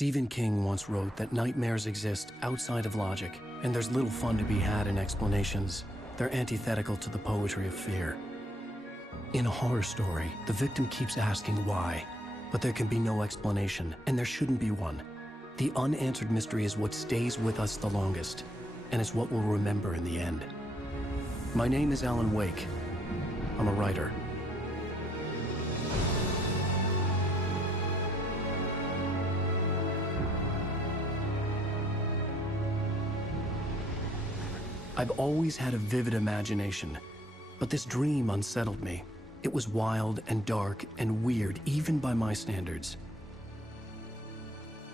Stephen King once wrote that nightmares exist outside of logic, and there's little fun to be had in explanations. They're antithetical to the poetry of fear. In a horror story, the victim keeps asking why, but there can be no explanation, and there shouldn't be one. The unanswered mystery is what stays with us the longest, and it's what we'll remember in the end. My name is Alan Wake. I'm a writer. I've always had a vivid imagination, but this dream unsettled me. It was wild and dark and weird, even by my standards.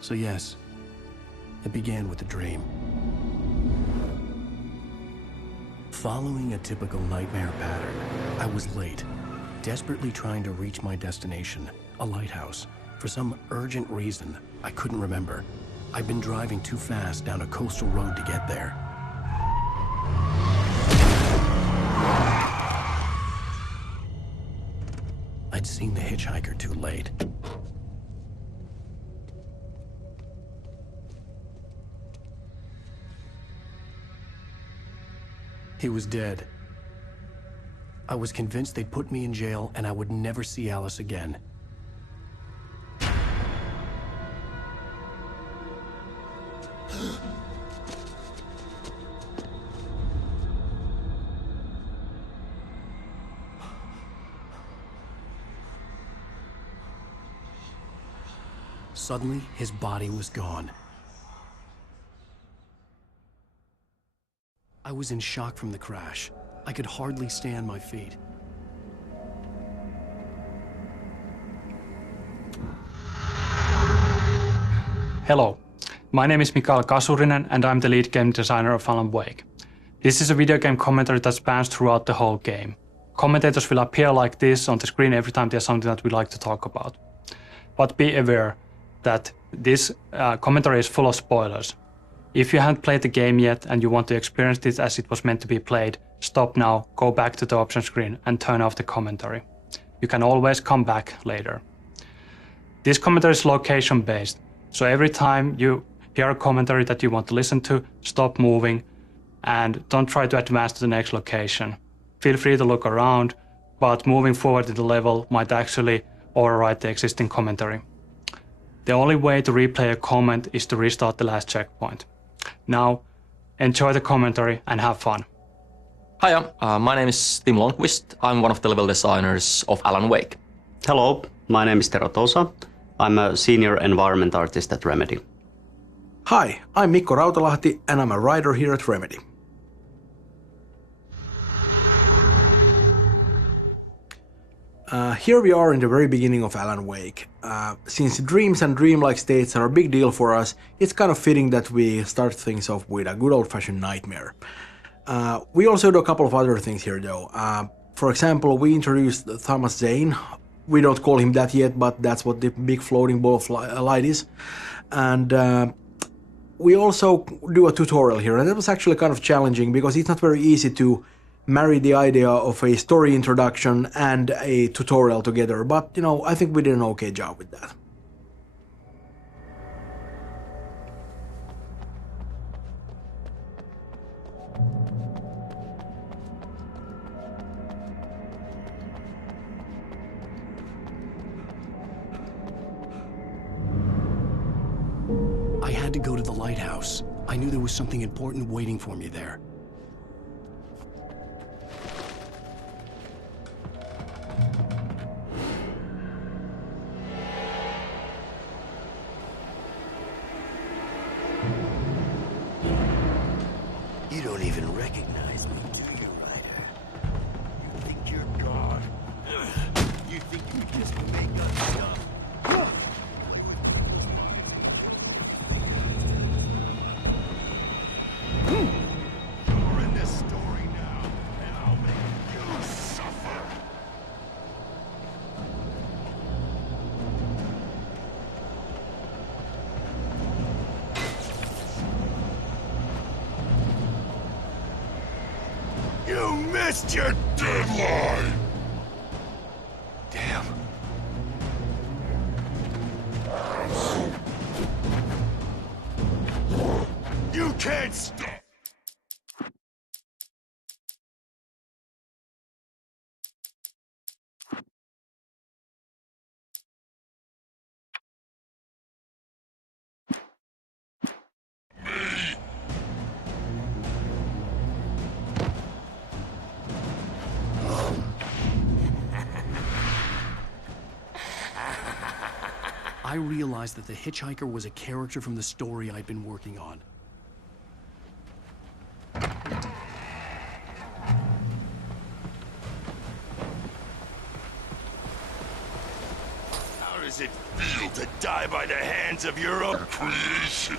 So yes, it began with a dream. Following a typical nightmare pattern, I was late, desperately trying to reach my destination, a lighthouse. For some urgent reason, I couldn't remember. I'd been driving too fast down a coastal road to get there. I'd seen the hitchhiker too late. He was dead. I was convinced they'd put me in jail and I would never see Alice again. Suddenly, his body was gone. I was in shock from the crash. I could hardly stay on my feet. Hello, my name is Mikael Kasurinen and I'm the lead game designer of Alan Wake. This is a video game commentary that spans throughout the whole game. Commentators will appear like this on the screen every time there's something that we like to talk about. But be aware that this commentary is full of spoilers. If you haven't played the game yet and you want to experience this as it was meant to be played, stop now, go back to the option screen and turn off the commentary. You can always come back later. This commentary is location based, so every time you hear a commentary that you want to listen to, stop moving and don't try to advance to the next location. Feel free to look around, but moving forward in the level might actually override the existing commentary. The only way to replay a comment is to restart the last checkpoint. Now, enjoy the commentary and have fun. Hiya, my name is Tim Lundqvist. I'm one of the level designers of Alan Wake. Hello, my name is Tero Tosa. I'm a senior environment artist at Remedy. Hi, I'm Mikko Rautalahti and I'm a writer here at Remedy. Here we are in the very beginning of Alan Wake. Since dreams and dreamlike states are a big deal for us, it's kind of fitting that we start things off with a good old-fashioned nightmare. We also do a couple of other things here though. For example, we introduced Thomas Zane. We don't call him that yet, but that's what the big floating ball of light is. And we also do a tutorial here, and that was actually kind of challenging because it's not very easy to marry the idea of a story introduction and a tutorial together, but you know, I think we did an okay job with that. I had to go to the lighthouse. I knew there was something important waiting for me there. You don't even recognize me, do you, Ryder? You think you're God? You think you just make up stuff? You're in this story now, and I'll make you suffer. You missed your deadline! Damn. can't stop! I realized that the hitchhiker was a character from the story I'd been working on. How does it feel to die by the hands of your own creation?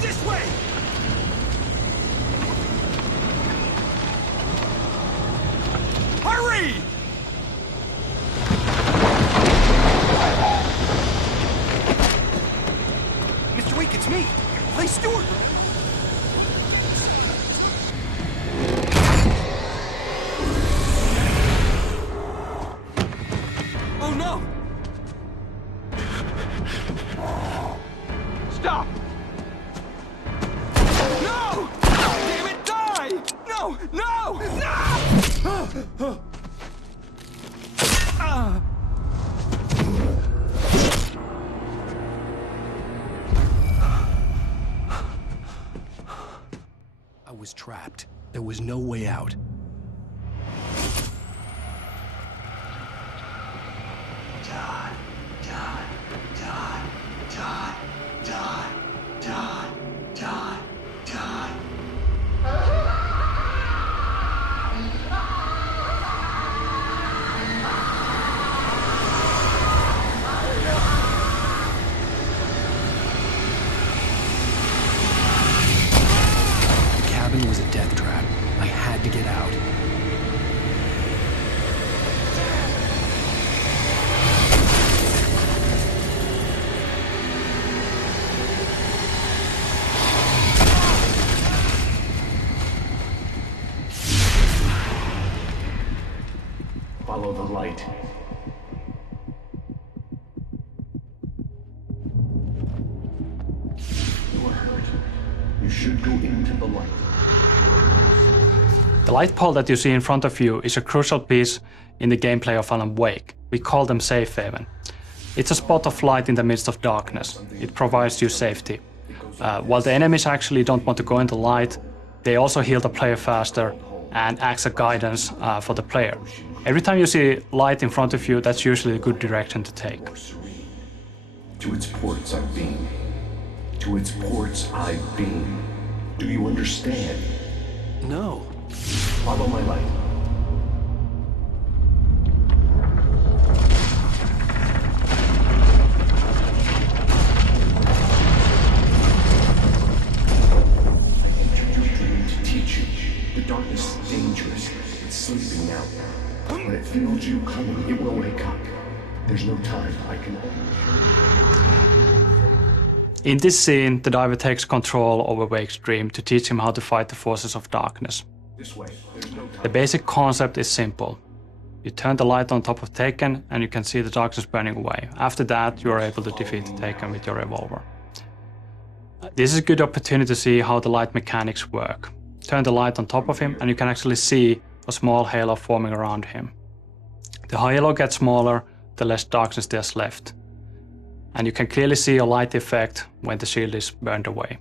This way! Hurry! Mr. Week, it's me! Play Stewart! Oh no! Stop! No! Damn it, die! No! No! No! I was trapped. There was no way out. The cabin was a death trap. I had to get out. Follow the light. You are hurt. You should go into the light. The light pole that you see in front of you is a crucial piece in the gameplay of Alan Wake. We call them safe haven. It's a spot of light in the midst of darkness. It provides you safety. While the enemies actually don't want to go into light, they also heal the player faster and acts as guidance for the player. Every time you see light in front of you, that's usually a good direction to take. To its ports I've been. To its ports I've been. Do you understand? No. Follow my light. I entered your dream to teach you. The darkness is dangerous. It's sleeping now. When it feels you coming, it will wake up. There's no time. I can In this scene, the diver takes control over Wake's dream to teach him how to fight the forces of darkness. This way. There's no time. The basic concept is simple. You turn the light on top of Taken and you can see the darkness burning away. After that, you are able to defeat Taken with your revolver. This is a good opportunity to see how the light mechanics work. Turn the light on top of him and you can actually see a small halo forming around him. The halo gets smaller, the less darkness there's left. And you can clearly see a light effect when the shield is burned away.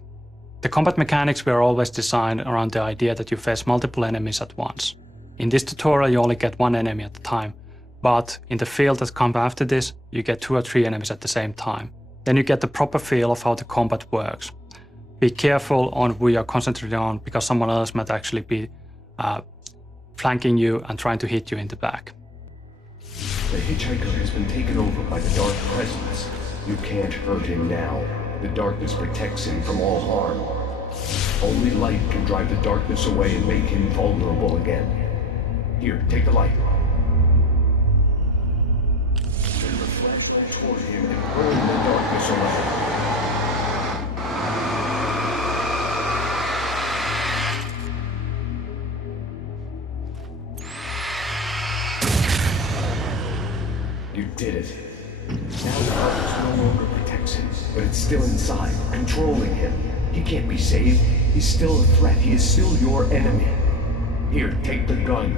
The combat mechanics were always designed around the idea that you face multiple enemies at once. In this tutorial you only get one enemy at a time, but in the field that comes after this, you get 2 or 3 enemies at the same time. Then you get the proper feel of how the combat works. Be careful on who you're concentrating on, because someone else might actually be flanking you and trying to hit you in the back. The hitchhiker has been taken over by the dark presence. You can't hurt him now. The darkness protects him from all harm. Only light can drive the darkness away and make him vulnerable again. Here, take the light. Turn the flashlight toward him and burn the darkness away. You did it. Now the darkness no longer protects him, but it's still inside, controlling him. He can't be saved. He's still a threat. He is still your enemy. Here, take the gun.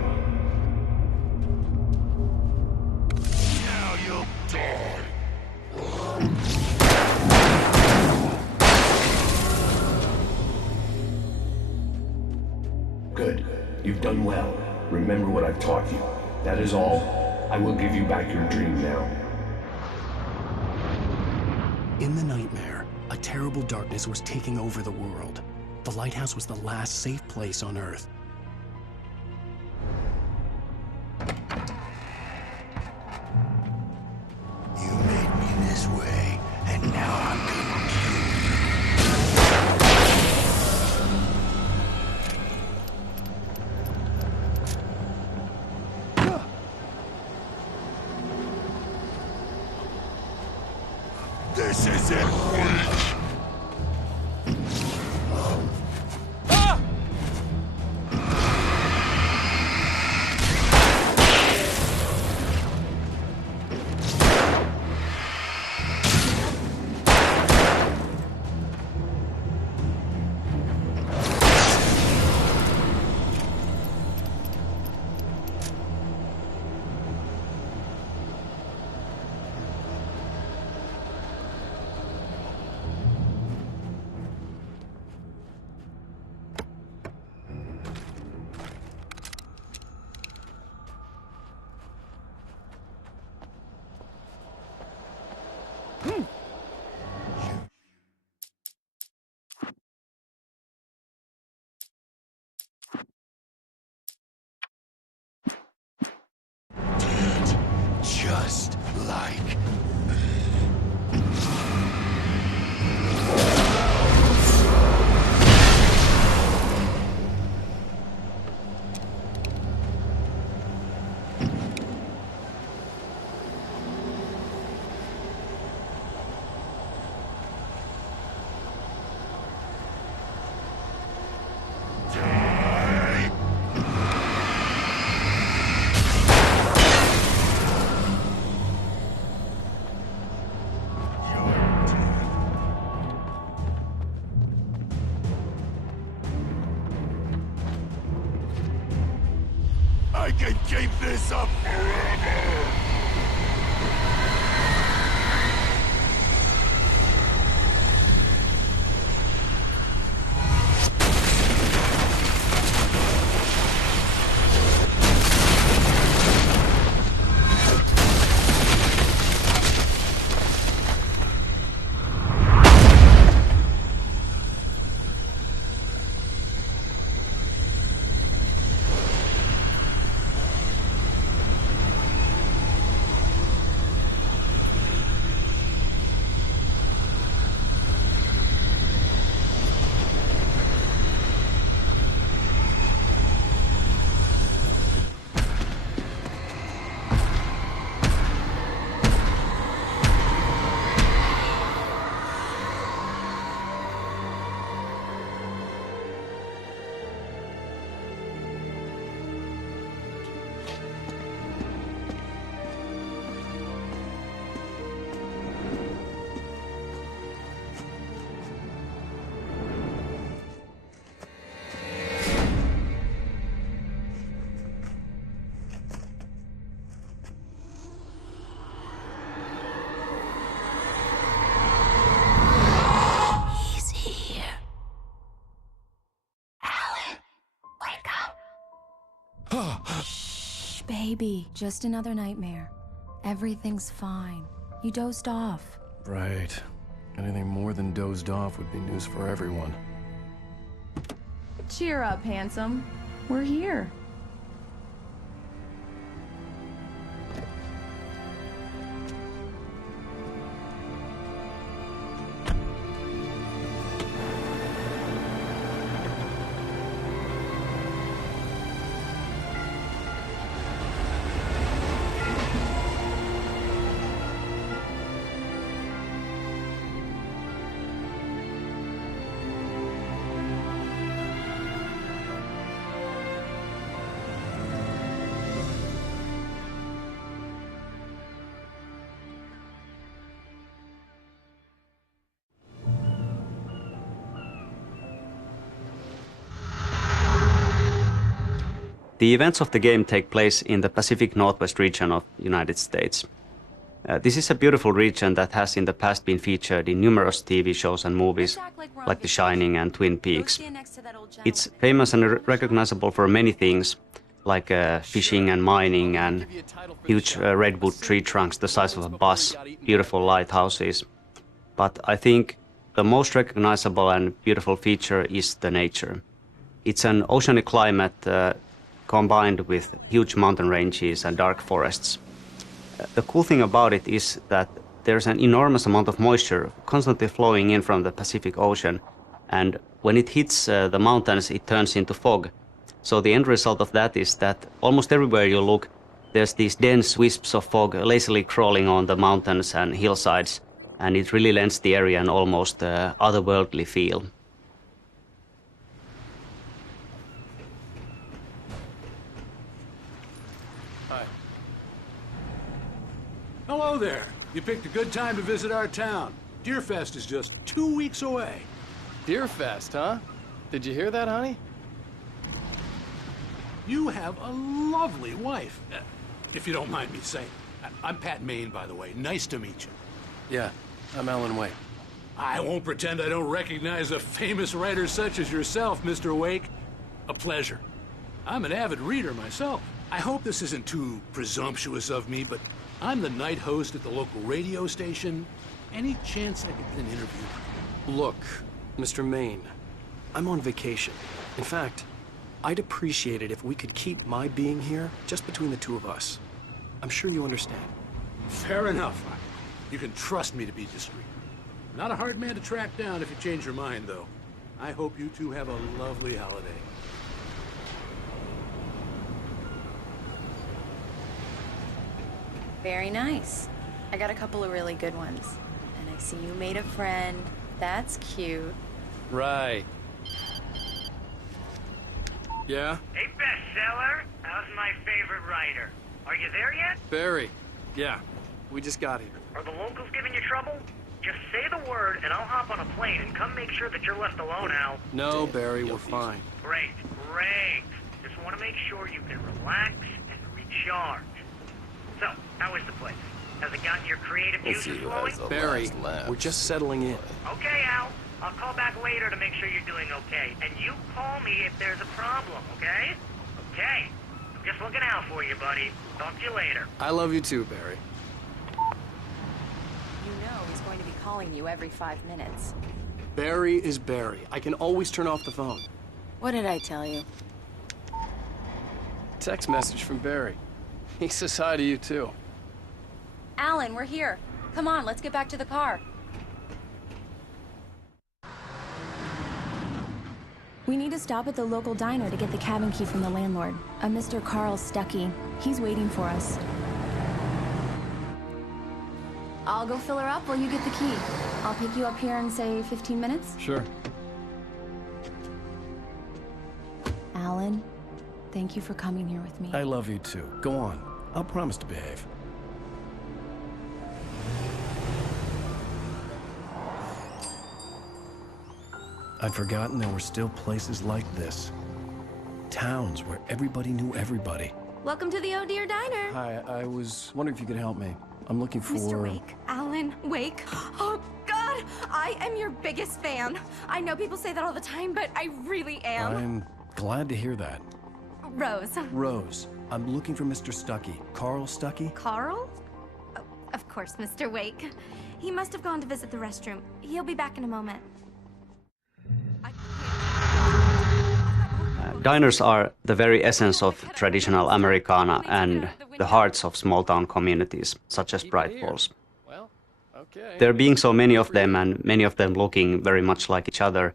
Now you'll die. Good. You've done well. Remember what I've taught you. That is all. I will give you back your dream now. In the nightmare, a terrible darkness was taking over the world. The lighthouse was the last safe place on Earth. You made me this way, and now I'm gonna kill you. This is it, Wake! Just like I can keep this up forever! Shh, baby. Just another nightmare. Everything's fine. You dozed off. Right. Anything more than dozed off would be news for everyone. Cheer up, handsome. We're here. The events of the game take place in the Pacific Northwest region of the United States. This is a beautiful region that has in the past been featured in numerous TV shows and movies like The Shining and Twin Peaks. It's famous and recognizable for many things like fishing and mining and huge redwood tree trunks the size of a bus, beautiful lighthouses. But I think the most recognizable and beautiful feature is the nature. It's an oceanic climate combined with huge mountain ranges and dark forests. The cool thing about it is that there's an enormous amount of moisture constantly flowing in from the Pacific Ocean, and when it hits the mountains, it turns into fog. So the end result of that is that almost everywhere you look, there's these dense wisps of fog lazily crawling on the mountains and hillsides, and it really lends the area an almost otherworldly feel. Hi. Hello there. You picked a good time to visit our town. Deerfest is just 2 weeks away. Deerfest, huh? Did you hear that, honey? You have a lovely wife, if you don't mind me saying. I'm Pat Maine, by the way. Nice to meet you. Yeah, I'm Alan Wake. I won't pretend I don't recognize a famous writer such as yourself, Mr. Wake. A pleasure. I'm an avid reader myself. I hope this isn't too presumptuous of me, but I'm the night host at the local radio station. Any chance I could get an interview? Look, Mr. Maine, I'm on vacation. In fact, I'd appreciate it if we could keep my being here just between the two of us. I'm sure you understand. Fair enough. You can trust me to be discreet. Not a hard man to track down if you change your mind, though. I hope you two have a lovely holiday. Very nice. I got a couple of really good ones. And I see you made a friend. That's cute. Right. Yeah? Hey, bestseller. How's my favorite writer? Are you there yet? Barry. Yeah. We just got here. Are the locals giving you trouble? Just say the word, and I'll hop on a plane and come make sure that you're left alone, Al. No, Barry, we're fine. Great, great. Just want to make sure you can relax and recharge. So, how is the place? Has it gotten your creative juices flowing? Barry, we're just settling in. Okay, Al. I'll call back later to make sure you're doing okay. And you call me if there's a problem, okay? Okay. I'm just looking out for you, buddy. Talk to you later. I love you too, Barry. You know he's going to be calling you every 5 minutes. Barry is Barry. I can always turn off the phone. What did I tell you? Text message from Barry. He says hi to you too. Alan, we're here. Come on, let's get back to the car. We need to stop at the local diner to get the cabin key from the landlord, a Mr. Carl Stuckey. He's waiting for us. I'll go fill her up while you get the key. I'll pick you up here in, say, 15 minutes? Sure. Alan, thank you for coming here with me. I love you too. Go on. I'll promise to behave. I'd forgotten there were still places like this. Towns where everybody knew everybody. Welcome to the Oh Dear Diner. Hi, I was wondering if you could help me. I'm looking for... Mr. Wake. Alan Wake. Oh, God! I am your biggest fan. I know people say that all the time, but I really am. I'm glad to hear that. Rose. Rose, I'm looking for Mr. Stuckey. Carl Stuckey? Carl? Oh, of course, Mr. Wake. He must have gone to visit the restroom. He'll be back in a moment. Diners are the very essence of traditional Americana and the hearts of small-town communities, such as Bright Falls. There being so many of them, and many of them looking very much like each other,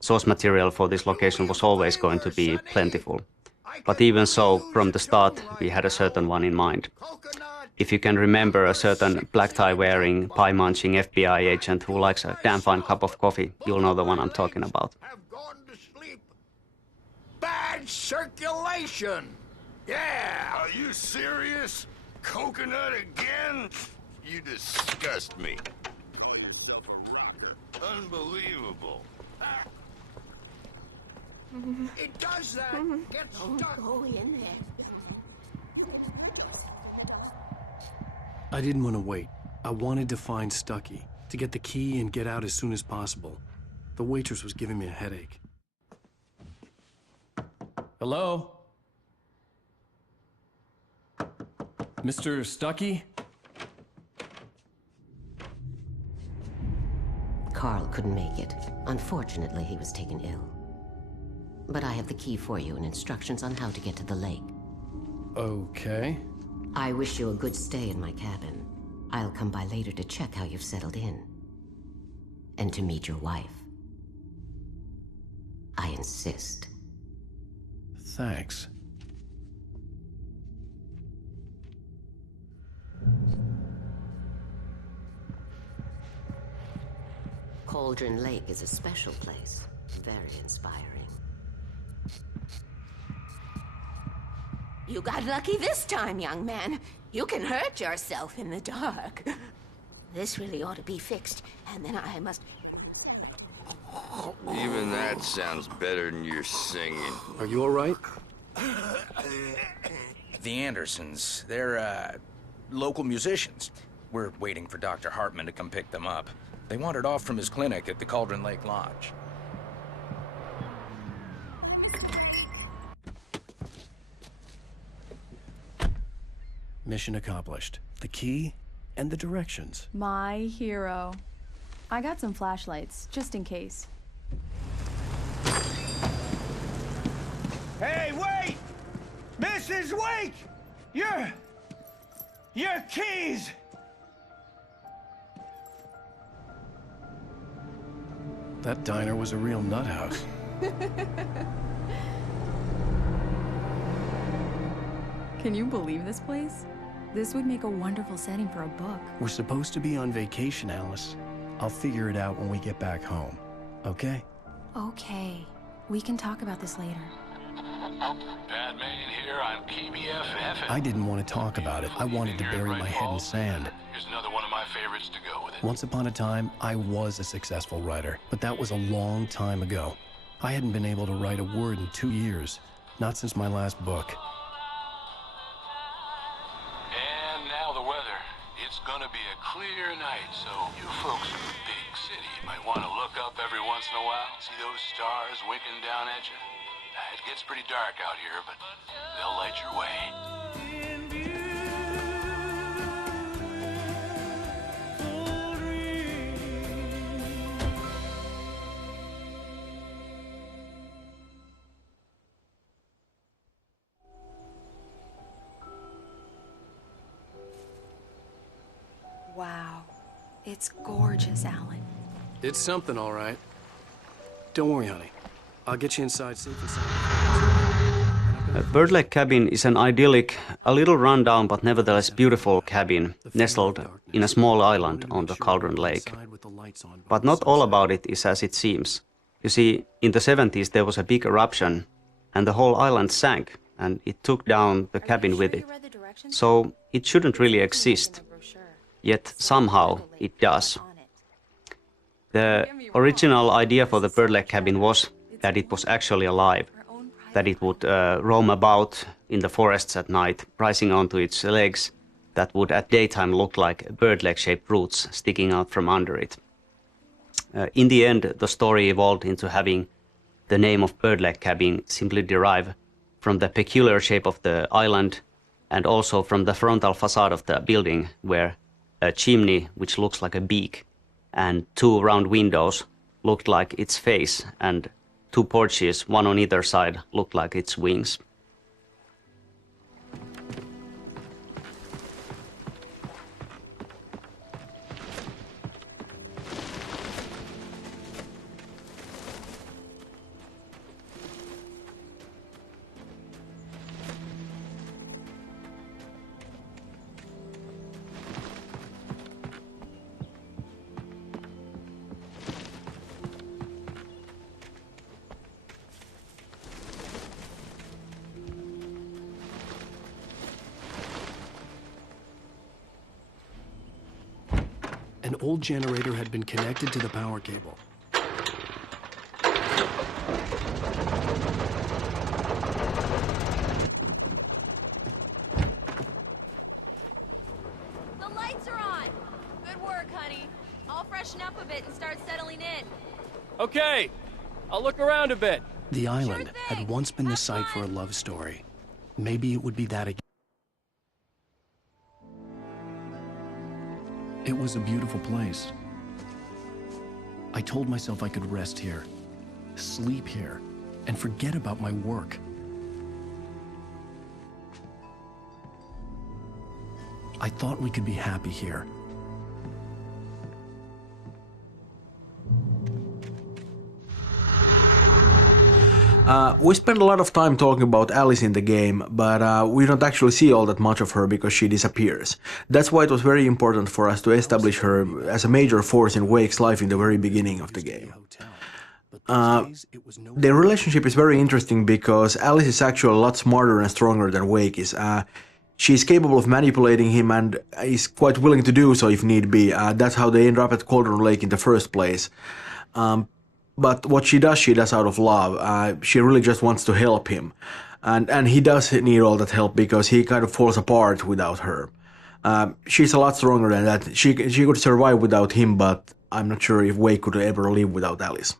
source material for this location was always going to be plentiful. But even so, from the start, we had a certain one in mind. If you can remember a certain black tie-wearing, pie-munching FBI agent who likes a damn fine cup of coffee, you'll know the one I'm talking about. Bad circulation! Yeah! Are you serious? Coconut again? You disgust me. Call yourself a rocker. Unbelievable. It does that! Get stuck! Go in there. I didn't want to wait. I wanted to find Stucky, to get the key and get out as soon as possible. The waitress was giving me a headache. Hello? Mr. Stucky? Carl couldn't make it. Unfortunately, he was taken ill. But I have the key for you and instructions on how to get to the lake. Okay. I wish you a good stay in my cabin. I'll come by later to check how you've settled in. And to meet your wife. I insist. Thanks. Cauldron Lake is a special place. Very inspiring. You got lucky this time, young man. You can hurt yourself in the dark. This really ought to be fixed, and then I must... Even that sounds better than your singing. Are you all right? The Andersons, they're, local musicians. We're waiting for Dr. Hartman to come pick them up. They wandered off from his clinic at the Cauldron Lake Lodge. Mission accomplished. The key and the directions. My hero. I got some flashlights, just in case. Hey, wait! Mrs. Wake! Your keys! That diner was a real nut house. Can you believe this place? This would make a wonderful setting for a book. We're supposed to be on vacation, Alice. I'll figure it out when we get back home. Okay? Okay. We can talk about this later. Bad man here, I'm KBFF. I didn't want to talk about it. I wanted to bury my head in sand. Here's another one of my favorites to go with it. Once upon a time, I was a successful writer, but that was a long time ago. I hadn't been able to write a word in 2 years, not since my last book. And now the weather. It's gonna be a clear night, so you folks in the big city might want to look up every once in a while, see those stars winking down at you. It gets pretty dark out here, but they'll light your way. Wow. It's gorgeous, Alan. It's something, all right. Don't worry, honey. I'll get you inside safe and sound. Bird Lake Cabin is an idyllic, a little run-down but nevertheless beautiful cabin nestled in a small island on the Cauldron Lake. But not all about it is as it seems. You see, in the 70s there was a big eruption and the whole island sank and it took down the cabin with it. So it shouldn't really exist. Yet somehow it does. The original idea for the Bird Lake Cabin was that it was actually alive, that it would roam about in the forests at night, rising onto its legs that would at daytime look like bird leg-shaped roots sticking out from under it. In the end, the story evolved into having the name of Bird Lake Cabin simply derive from the peculiar shape of the island and also from the frontal facade of the building, where a chimney, which looks like a beak, and 2 round windows looked like its face, and 2 porches, one on either side, looked like its wings. An old generator had been connected to the power cable. Okay, I'll look around a bit. The island had once been the site for a love story. Maybe it would be that again. It was a beautiful place. I told myself I could rest here, sleep here, and forget about my work. I thought we could be happy here. We spend a lot of time talking about Alice in the game, but we don't actually see all that much of her because she disappears. That's why it was very important for us to establish her as a major force in Wake's life in the very beginning of the game. Their relationship is very interesting because Alice is actually a lot smarter and stronger than Wake is. She's capable of manipulating him and is quite willing to do so if need be. That's how they end up at Cauldron Lake in the first place. But what she does out of love. She really just wants to help him. And he does need all that help because he kind of falls apart without her. She's a lot stronger than that. She could survive without him, but I'm not sure if Wake could ever live without Alice.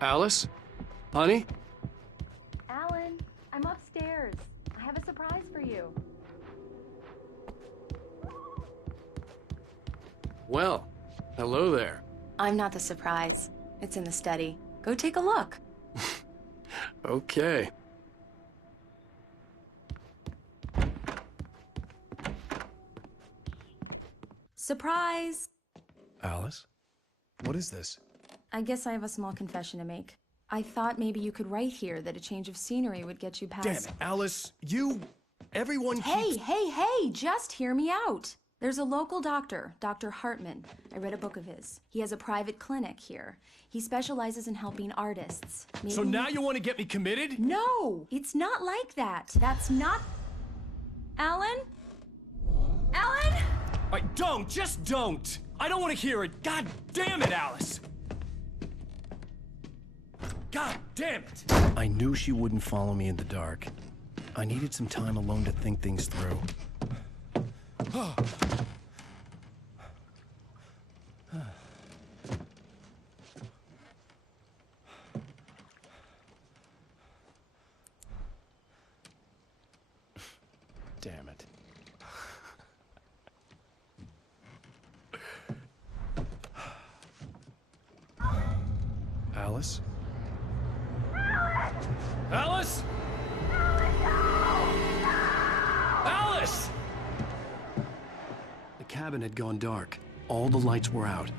Alice? Honey? Alan, I'm upstairs. I have a surprise for you. Well, hello there. I'm not the surprise. It's in the study. Go take a look. Okay. Surprise! Alice? What is this? I guess I have a small confession to make. I thought maybe you could write here that a change of scenery would get you past... Damn it, Alice, everyone keeps... Hey, just hear me out. There's a local doctor, Dr. Hartman. I read a book of his. He has a private clinic here. He specializes in helping artists. Maybe... So now you want to get me committed? No, it's not like that. That's not... Alan? Alan? Just don't! I don't want to hear it. God damn it, Alice! God damn it! I knew she wouldn't follow me in the dark. I needed some time alone to think things through. Damn it. Alice? Alice? Alice! The cabin had gone dark. All the lights were out.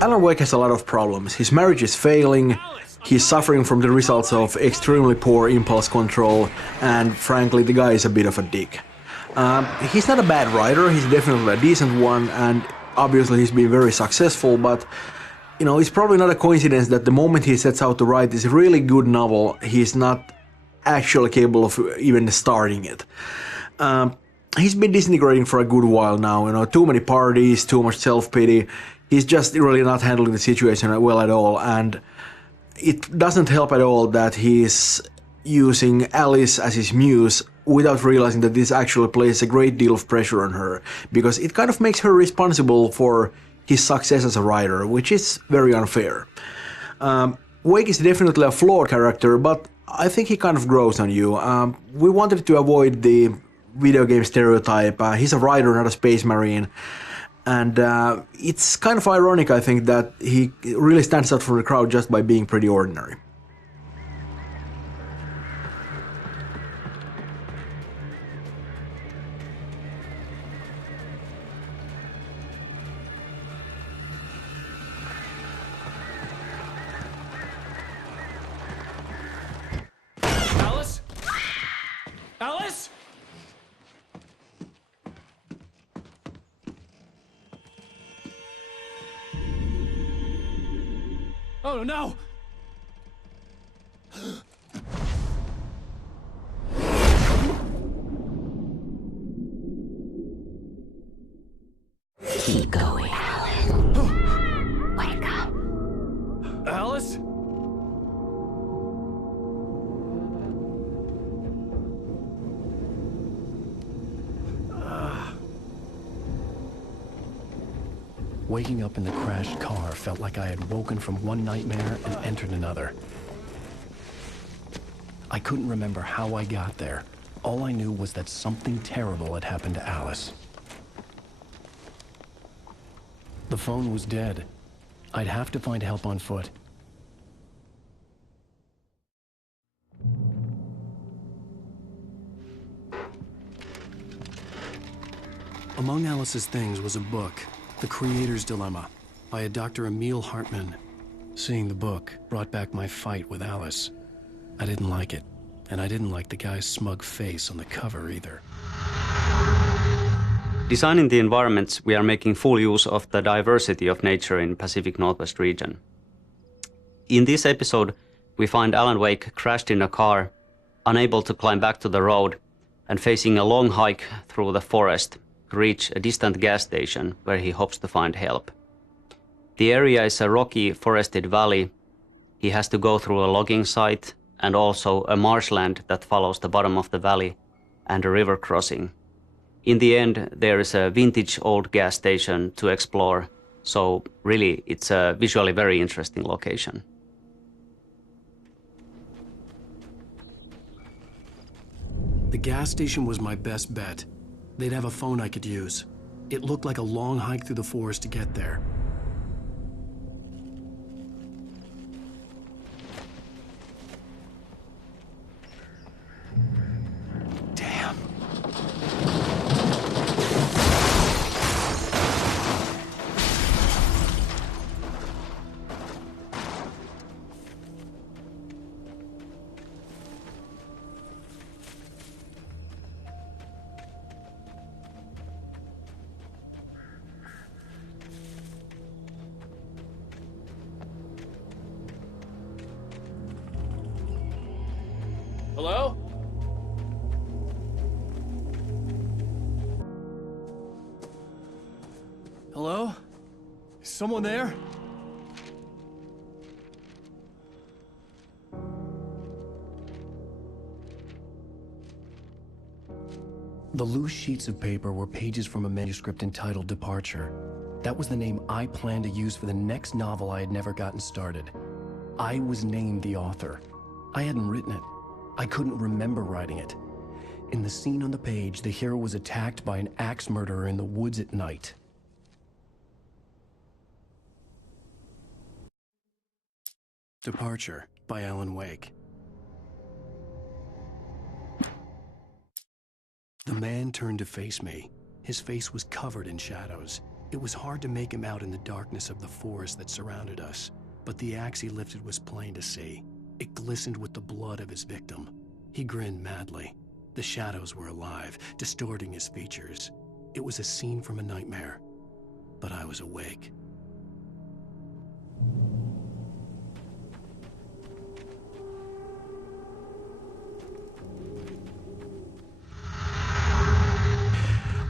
Alan Wake has a lot of problems. His marriage is failing, he's suffering from the results of extremely poor impulse control, and frankly, the guy is a bit of a dick. He's not a bad writer, he's definitely a decent one, and obviously he's been very successful, but you know, it's probably not a coincidence that the moment he sets out to write this really good novel, he's not actually capable of even starting it. He's been disintegrating for a good while now, you know, too many parties, too much self-pity. He's just really not handling the situation well at all, and it doesn't help at all that he's using Alice as his muse without realizing that this actually places a great deal of pressure on her, because it kind of makes her responsible for his success as a writer, which is very unfair. Wake is definitely a flawed character, but I think he kind of grows on you. We wanted to avoid the video game stereotype. He's a writer, not a space marine. And it's kind of ironic, I think, that he really stands out from the crowd just by being pretty ordinary. Alice? Alice? Oh no! Keep going. Alice. Wake up. Alice? Waking up in the crashed car felt like I had woken from one nightmare and entered another. I couldn't remember how I got there. All I knew was that something terrible had happened to Alice. The phone was dead. I'd have to find help on foot. Among Alice's things was a book, The Creator's Dilemma, by a Dr. Emil Hartmann. Seeing the book brought back my fight with Alice. I didn't like it, and I didn't like the guy's smug face on the cover either. Designing the environments, we are making full use of the diversity of nature in Pacific Northwest region. In this episode, we find Alan Wake crashed in a car, unable to climb back to the road, and facing a long hike through the forest to reach a distant gas station where he hopes to find help. The area is a rocky, forested valley. He has to go through a logging site and also a marshland that follows the bottom of the valley and a river crossing. In the end, there is a vintage old gas station to explore, so really it's a visually very interesting location. The gas station was my best bet. They'd have a phone I could use. It looked like a long hike through the forest to get there. Damn. Hello? Hello? Is someone there? The loose sheets of paper were pages from a manuscript entitled Departure. That was the name I planned to use for the next novel I had never gotten started. I was named the author. I hadn't written it. I couldn't remember writing it. In the scene on the page, the hero was attacked by an axe murderer in the woods at night. Departure by Alan Wake. The man turned to face me. His face was covered in shadows. It was hard to make him out in the darkness of the forest that surrounded us, but the axe he lifted was plain to see. It glistened with the blood of his victim. He grinned madly. The shadows were alive, distorting his features. It was a scene from a nightmare, but I was awake.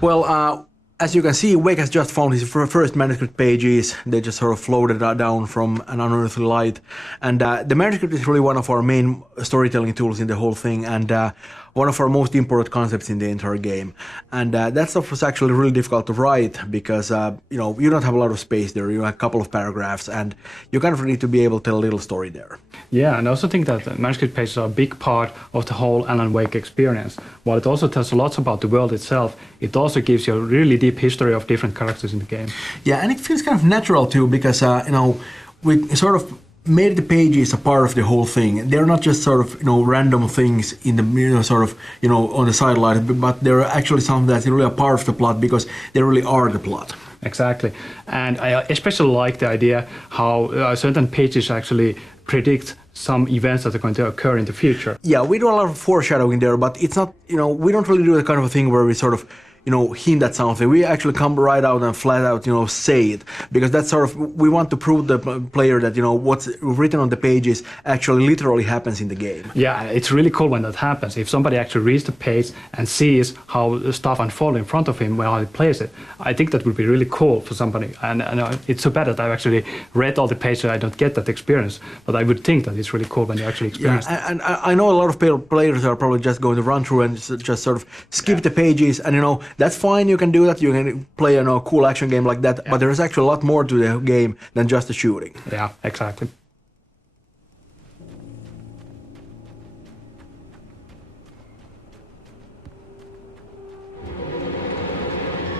Well, as you can see, Wake has just found his first manuscript pages. They just sort of floated down from an unearthly light. And the manuscript is really one of our main storytelling tools in the whole thing, and one of our most important concepts in the entire game. And that stuff was actually really difficult to write because, you know, you don't have a lot of space there. You have a couple of paragraphs, and you kind of need to be able to tell a little story there. Yeah, and I also think that the manuscript pages are a big part of the whole Alan Wake experience. While it also tells lots about the world itself, it also gives you a really deep history of different characters in the game. Yeah, and it feels kind of natural too, because you know, we sort of made the pages a part of the whole thing. They're not just sort of, you know, random things in the, you know, sort of, you know, on the sideline, but they're actually something that's really a part of the plot because they really are the plot. Exactly, and I especially like the idea how certain pages actually predict some events that are going to occur in the future. Yeah, we do a lot of foreshadowing there, but it's not, you know, we don't really do the kind of a thing where we sort of hint at something. We actually come right out and flat out, say it, because that's sort of, we want to prove the player that, what's written on the pages actually literally happens in the game. Yeah, it's really cool when that happens. If somebody actually reads the page and sees how the stuff unfolds in front of him while he plays it, I think that would be really cool for somebody. And it's so bad that I've actually read all the pages, I don't get that experience, but I would think that it's really cool when you actually experience it. And I know a lot of players are probably just going to run through and just sort of skip the pages, and that's fine, you can do that, you can play a cool action game like that, but there's actually a lot more to the game than just the shooting. Yeah, exactly.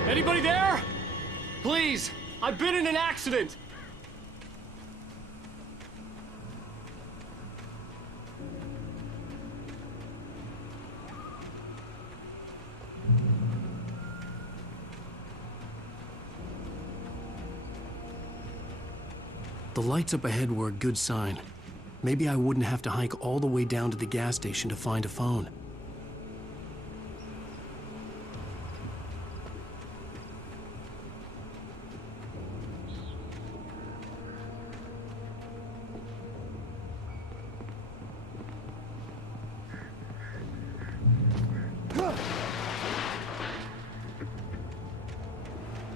Anybody there? Please, I've been in an accident. The lights up ahead were a good sign. Maybe I wouldn't have to hike all the way down to the gas station to find a phone.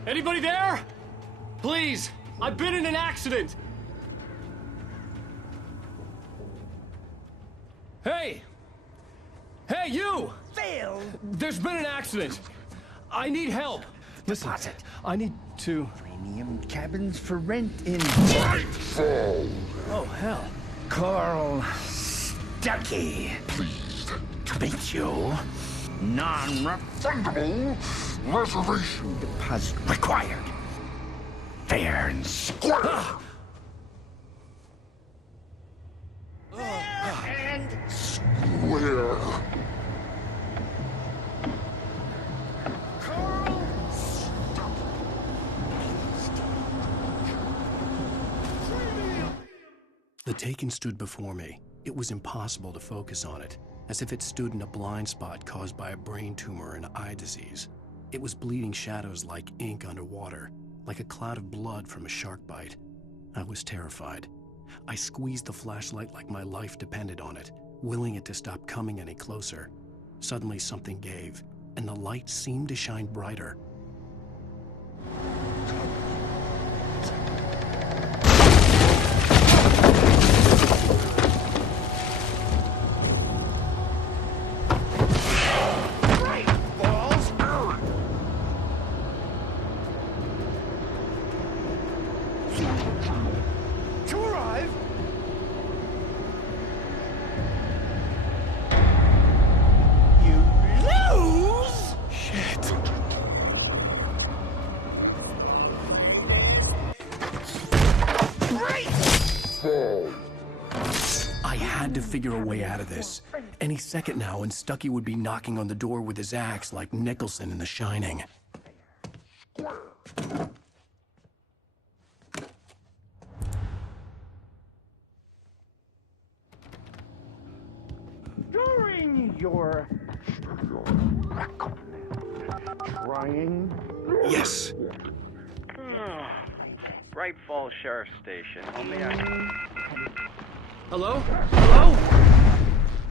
Anybody there? Please, I've been in an accident. Hey! Hey, you! Phil! There's been an accident. I need help. Listen, I need to... Premium cabins for rent in... Nightfall! Oh, hell. Carl Stuckey. Pleased to meet you. Non-refundable reservation deposit required. Fair and square. And Where? The Taken stood before me. It was impossible to focus on it, as if it stood in a blind spot caused by a brain tumor and eye disease. It was bleeding shadows like ink underwater, like a cloud of blood from a shark bite. I was terrified. I squeezed the flashlight like my life depended on it, willing it to stop coming any closer. Suddenly something gave, and the light seemed to shine brighter. I had to figure a way out of this. Any second now, and Stuckey would be knocking on the door with his axe like Nicholson in The Shining. during your trying. Yes. Bright Falls Sheriff Station. Only Hello? Hello?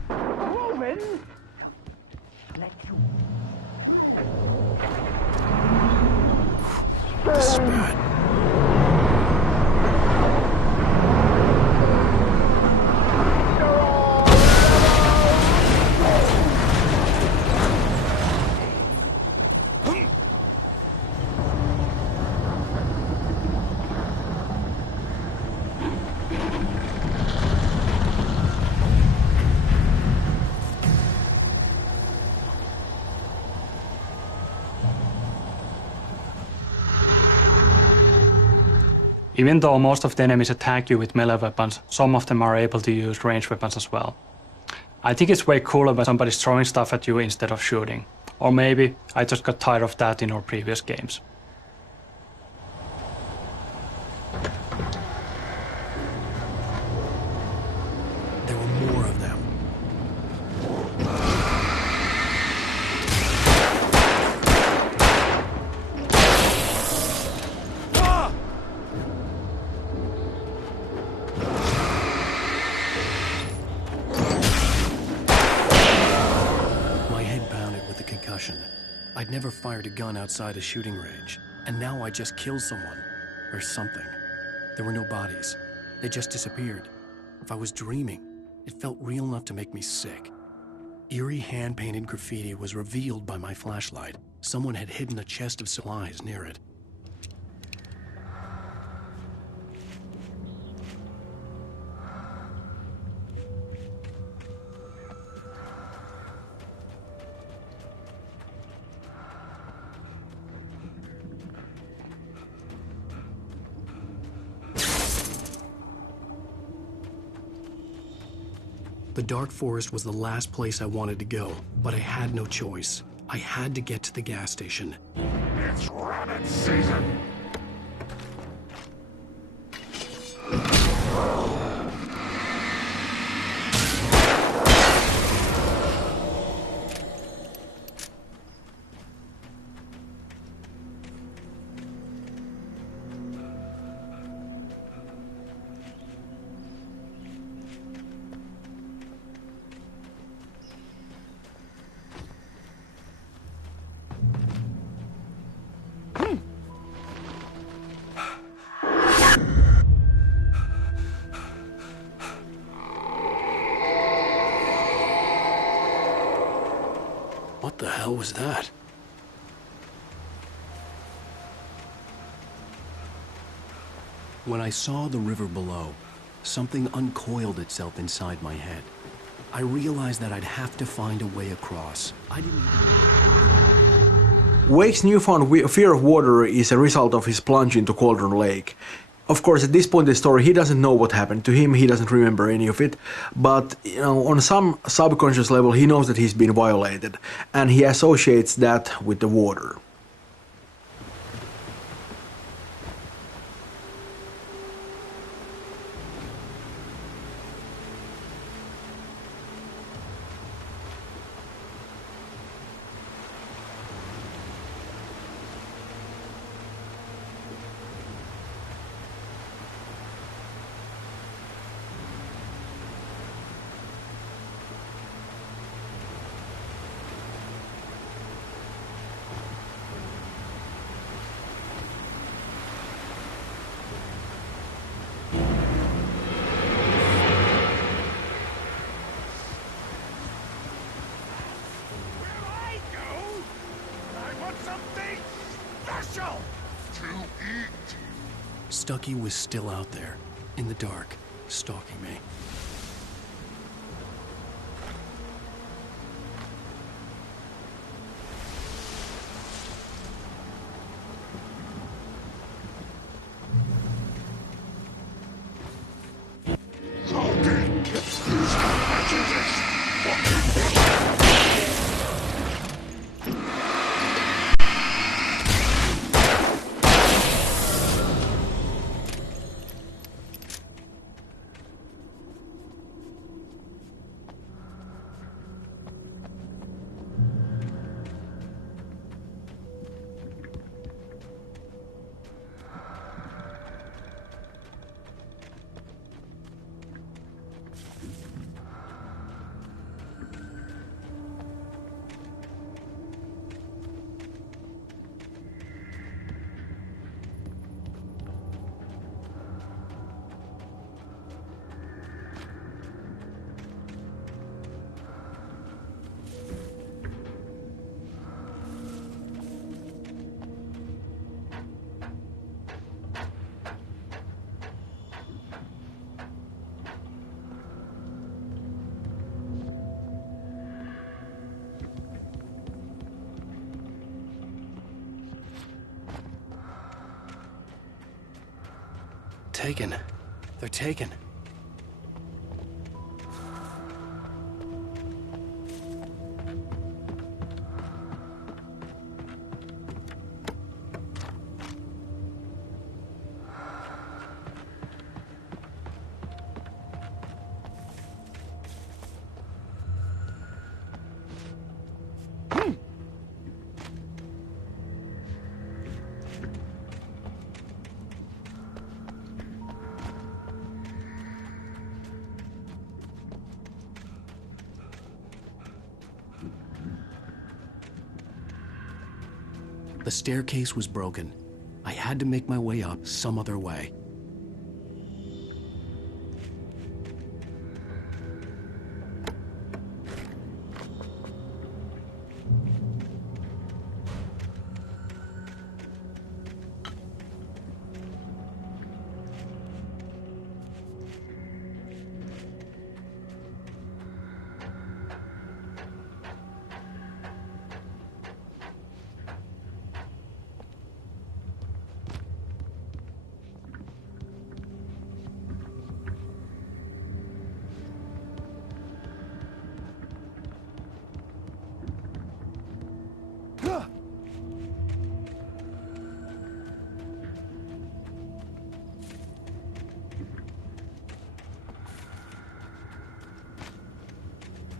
Roman! Let you. This is bad. Even though most of the enemies attack you with melee weapons, some of them are able to use ranged weapons as well. I think it's way cooler when somebody's throwing stuff at you instead of shooting. Or maybe I just got tired of that in our previous games. There were more of them. concussion. I'd never fired a gun outside a shooting range, and now I just killed someone. Or something. There were no bodies. They just disappeared. If I was dreaming, it felt real enough to make me sick. Eerie hand-painted graffiti was revealed by my flashlight. Someone had hidden a chest of supplies near it. The dark forest was the last place I wanted to go, but I had no choice. I had to get to the gas station. It's rabbit season! What the hell was that? When I saw the river below, something uncoiled itself inside my head. I realized that I'd have to find a way across. I didn't even... Wake's newfound fear of water is a result of his plunge into Cauldron Lake. Of course, at this point in the story, he doesn't know what happened to him, he doesn't remember any of it, but on some subconscious level, he knows that he's been violated, and he associates that with the water. Stucky was still out there, in the dark, stalking me. Taken. They're taken. The staircase was broken. I had to make my way up some other way.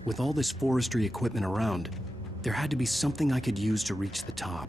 With all this forestry equipment around, there had to be something I could use to reach the top.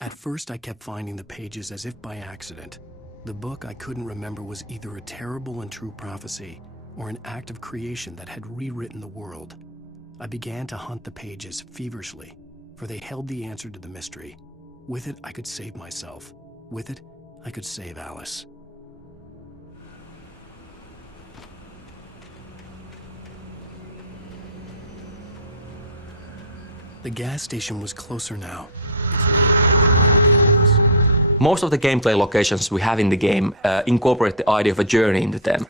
At first, I kept finding the pages as if by accident. The book I couldn't remember was either a terrible and true prophecy or an act of creation that had rewritten the world. I began to hunt the pages feverishly, for they held the answer to the mystery. With it, I could save myself. With it, I could save Alice. The gas station was closer now. Most of the gameplay locations we have in the game incorporate the idea of a journey into them.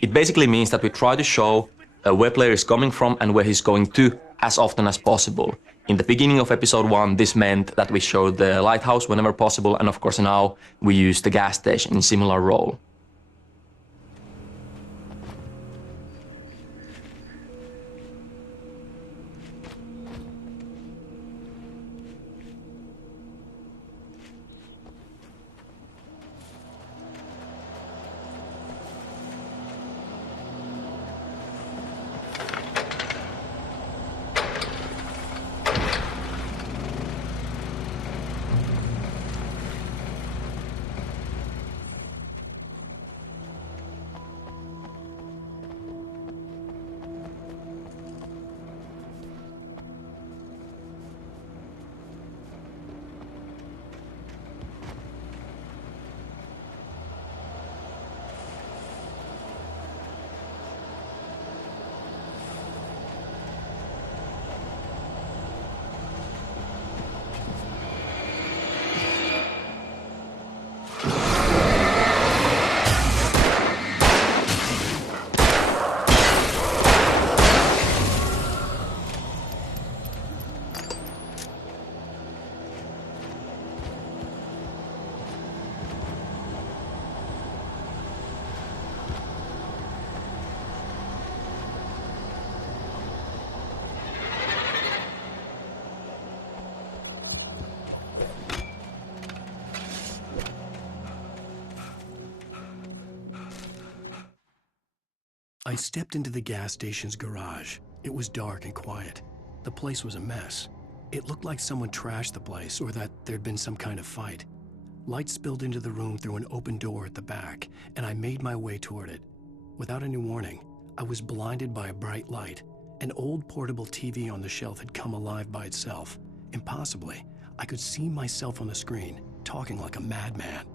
It basically means that we try to show where player is coming from and where he's going to as often as possible. In the beginning of episode 1, this meant that we showed the lighthouse whenever possible, and of course now we use the gas station in similar role. I stepped into the gas station's garage. It was dark and quiet. The place was a mess. It looked like someone trashed the place or that there'd been some kind of fight. Light spilled into the room through an open door at the back, and I made my way toward it. Without any warning, I was blinded by a bright light. An old portable TV on the shelf had come alive by itself. Impossibly, I could see myself on the screen, talking like a madman.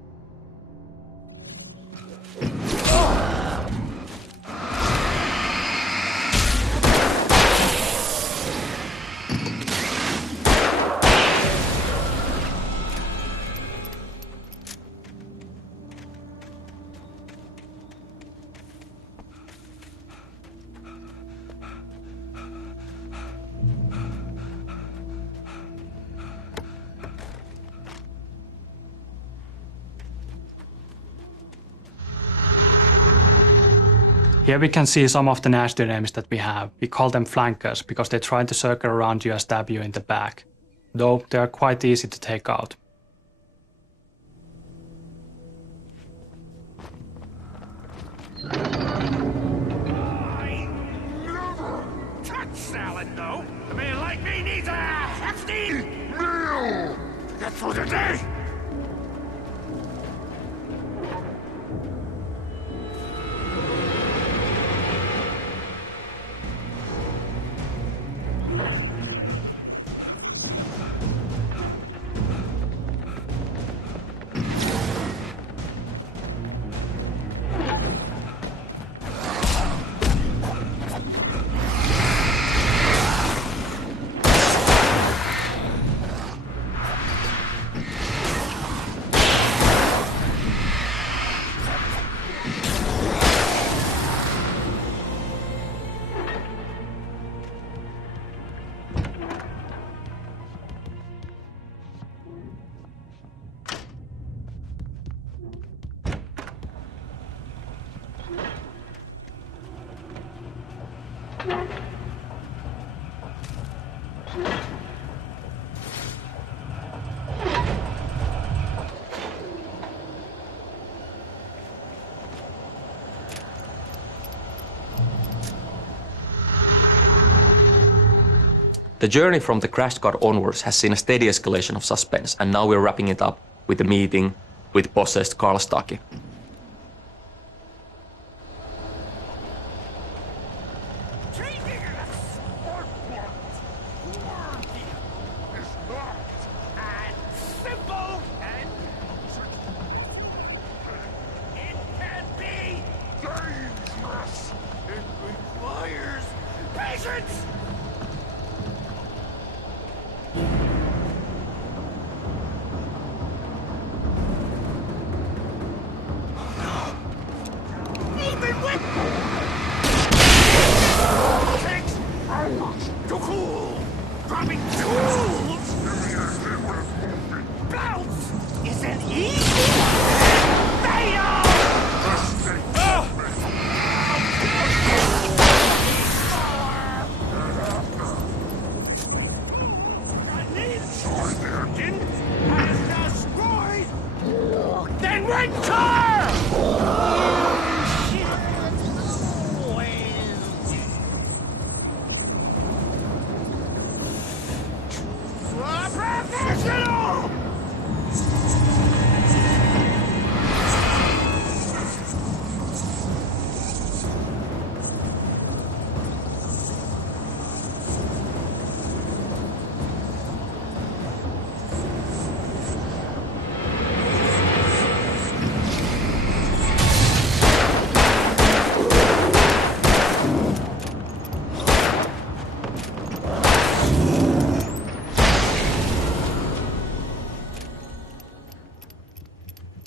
Here we can see some of the nasty enemies that we have. We call them flankers because they try to circle around you and stab you in the back. Though they are quite easy to take out. Touch salad, though. A man like me needs a hefty meal. That's for the day. The journey from the crash car onwards has seen a steady escalation of suspense, and now we're wrapping it up with a meeting with possessed Carl Stucky.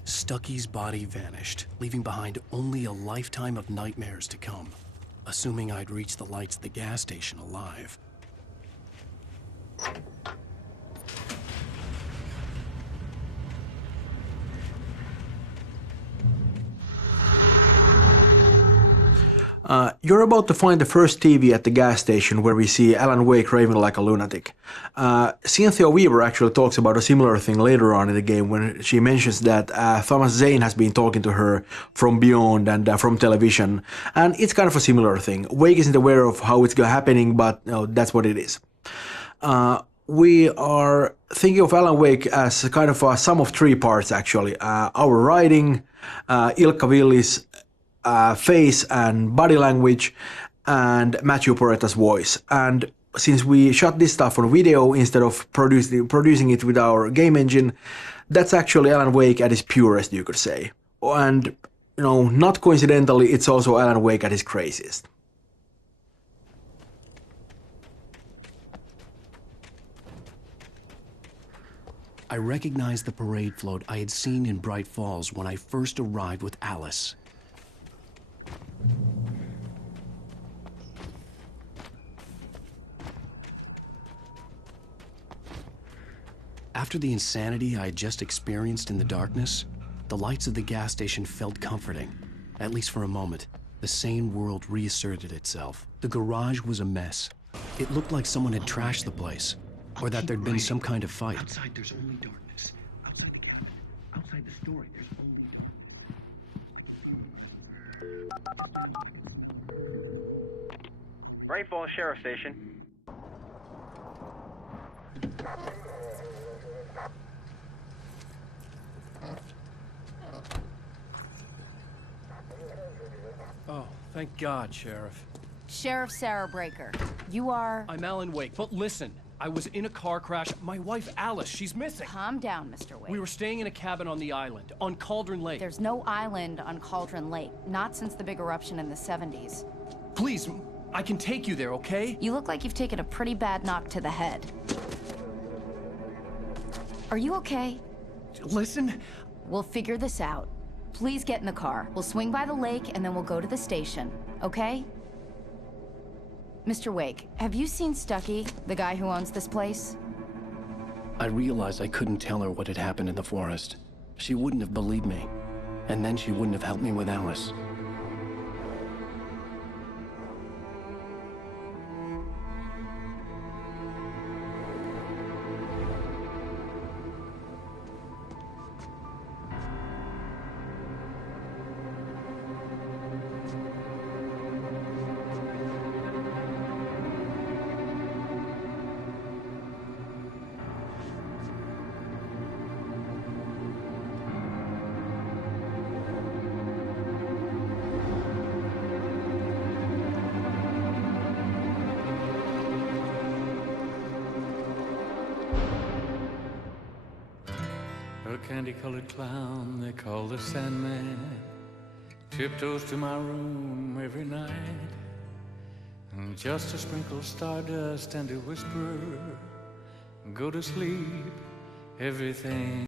Stucky's body vanished, leaving behind only a lifetime of nightmares to come, assuming I'd reach the lights at the gas station alive. You're about to find the first TV at the gas station where we see Alan Wake raving like a lunatic. Cynthia Weaver actually talks about a similar thing later on in the game when she mentions that Thomas Zane has been talking to her from beyond and from television, and it's kind of a similar thing. Wake isn't aware of how it's happening, but that's what it is. We are thinking of Alan Wake as kind of a sum of three parts actually. Our writing, Ilkka Villi's face and body language, and Matthew Poretta's voice. And since we shot this stuff on video instead of producing it with our game engine, that's actually Alan Wake at his purest, you could say. And, not coincidentally, it's also Alan Wake at his craziest. I recognized the parade float I had seen in Bright Falls when I first arrived with Alice. After the insanity I had just experienced in the darkness, the lights of the gas station felt comforting, at least for a moment. The sane world reasserted itself. The garage was a mess. It looked like someone had trashed the place, or that there'd been some kind of fight. Outside, there's only darkness. Outside the story, there's Bright Falls Sheriff Station. Oh, thank God, Sheriff. Sheriff Sarah Breaker. You are... I'm Alan Wake, but listen. I was in a car crash. My wife, Alice, she's missing. Calm down, Mr. Wake. We were staying in a cabin on the island, on Cauldron Lake. There's no island on Cauldron Lake. Not since the big eruption in the 70s. Please, I can take you there, okay? You look like you've taken a pretty bad knock to the head. Are you okay? Listen. We'll figure this out. Please get in the car. We'll swing by the lake and then we'll go to the station, okay? Mr. Wake, have you seen Stucky, the guy who owns this place? I realized I couldn't tell her what had happened in the forest. She wouldn't have believed me, and then she wouldn't have helped me with Alice. A candy-colored clown they call the Sandman tiptoes to my room every night, and just to sprinkle stardust and to whisper, go to sleep, everything